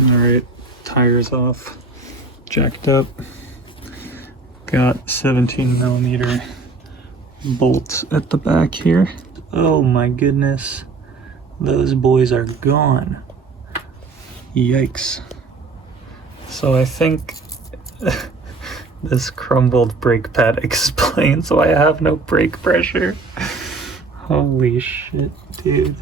Alright, tires off, jacked up. Got 17mm bolts at the back here. Oh my goodness, those boys are gone. Yikes. So I think this crumbled brake pad explains why I have no brake pressure. Holy shit, dude.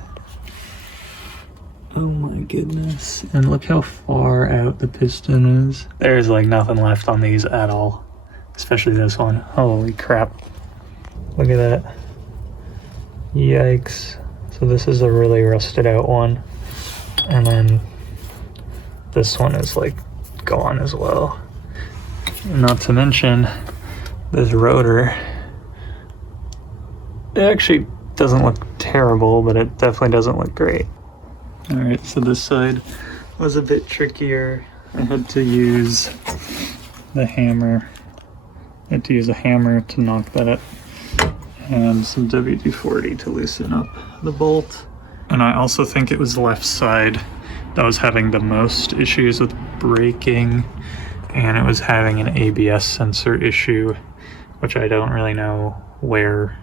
Oh my goodness. And look how far out the piston is. There's like nothing left on these at all. Especially this one. Holy crap. Look at that. Yikes. So this is a really rusted out one. And then this one is like gone as well. Not to mention this rotor. It actually doesn't look terrible, but it definitely doesn't look great. Alright, so this side was a bit trickier. I had to use the hammer. I had to use a hammer to knock that up, and some WD-40 to loosen up the bolt. And I also think it was the left side that was having the most issues with braking, and it was having an ABS sensor issue, which I don't really know where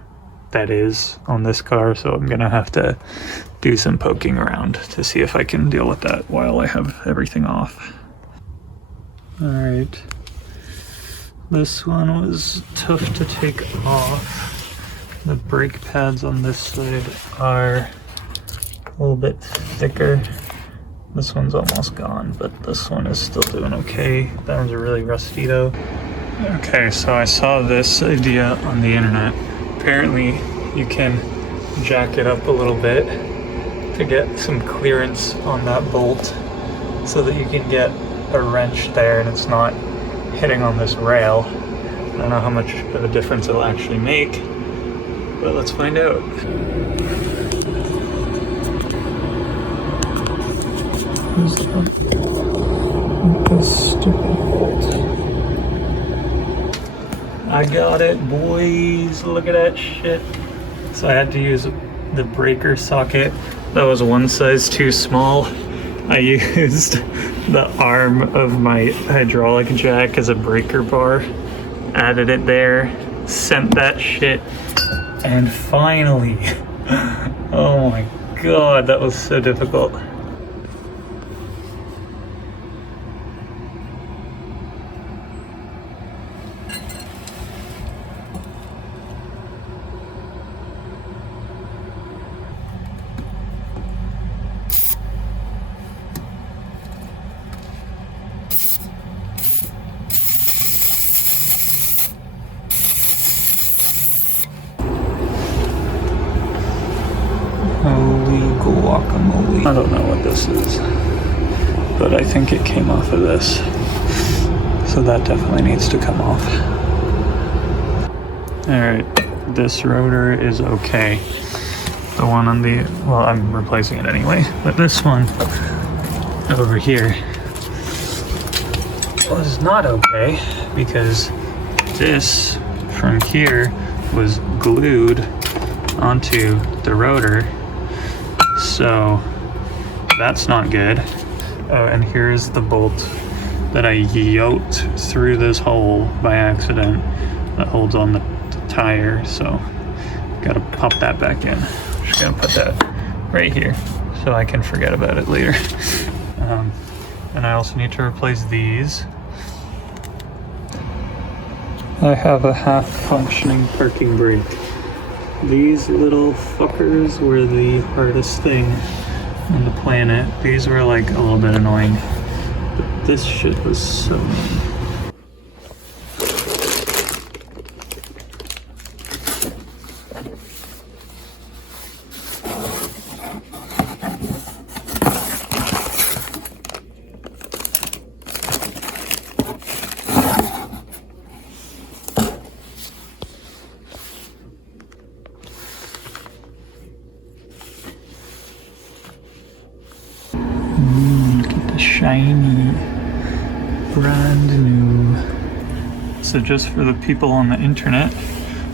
that is on this car, so I'm gonna have to do some poking around to see if I can deal with that while I have everything off. Alright, this one was tough to take off. The brake pads on this side are a little bit thicker. This one's almost gone, but this one is still doing okay. That one's really rusty though. Okay, so I saw this idea on the internet. Apparently you can jack it up a little bit to get some clearance on that bolt so that you can get a wrench there and it's not hitting on this rail. I don't know how much of a difference it'll actually make, but let's find out. Who's this stupid bolt? I got it, boys. Look at that shit. So I had to use the breaker socket. That was one size too small. I used the arm of my hydraulic jack as a breaker bar, added it there, sent that shit, and finally, oh my god, that was so difficult. Holy guacamole. I don't know what this is, but I think it came off of this. So that definitely needs to come off. Alright, this rotor is okay. The one on the, well, I'm replacing it anyway, but this one over here was not okay because this from here was glued onto the rotor. So that's not good. Oh, and here's the bolt that I yoked through this hole by accident that holds on the tire. So gotta pop that back in. Just gonna put that right here so I can forget about it later. And I also need to replace these. I have a half functioning parking brake. These little fuckers were the hardest thing on the planet. These were like a little bit annoying, but this shit was so mean. Look at the shiny, brand new. So just for the people on the internet,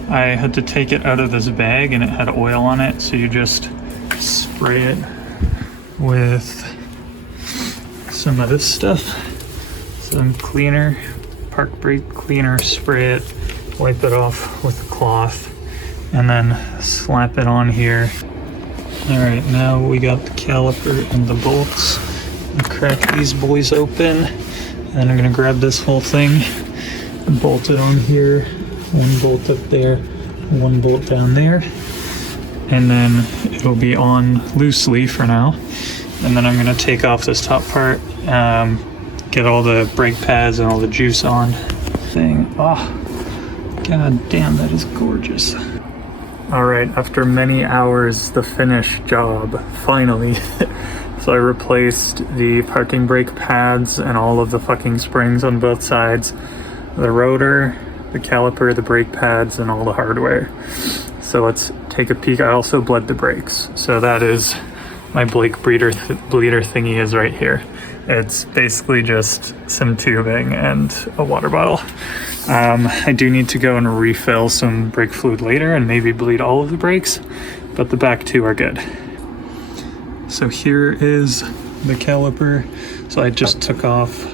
I had to take it out of this bag and it had oil on it, so you just spray it with some of this stuff. Some cleaner, park brake cleaner, spray it, wipe it off with a cloth, and then slap it on here. All right, now we got the caliper and the bolts. I'll crack these boys open, and then I'm gonna grab this whole thing and bolt it on here. One bolt up there, one bolt down there, and then it'll be on loosely for now. And then I'm gonna take off this top part, get all the brake pads and all the juice on. Oh, god damn, that is gorgeous. All right, after many hours, the finished job, finally. So I replaced the parking brake pads and all of the fucking springs on both sides, the rotor, the caliper, the brake pads, and all the hardware. So let's take a peek. I also bled the brakes. So that is my Blake bleeder thingy is right here. It's basically just some tubing and a water bottle. I do need to go and refill some brake fluid later and maybe bleed all of the brakes, but the back two are good. So here is the caliper. So I just took off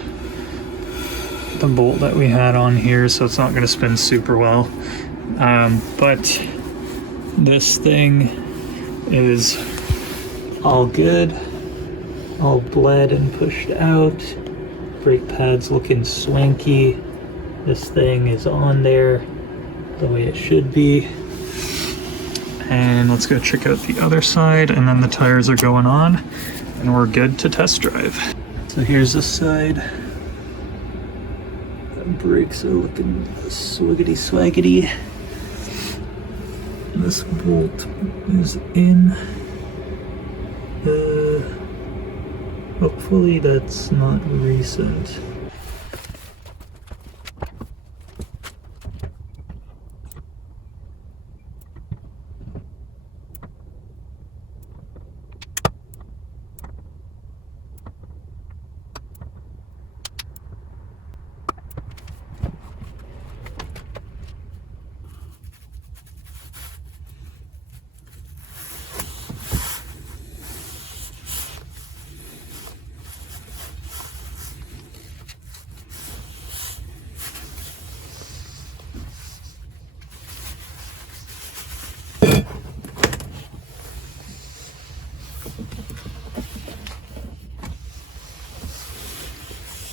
the bolt that we had on here, so it's not going to spin super well. But this thing is all good, all bled and pushed out. Brake pads looking swanky. This thing is on there the way it should be. And let's go check out the other side, and then the tires are going on and we're good to test drive. So here's this side. The brakes are looking swiggity swaggity. This bolt is in. Hopefully that's not recent.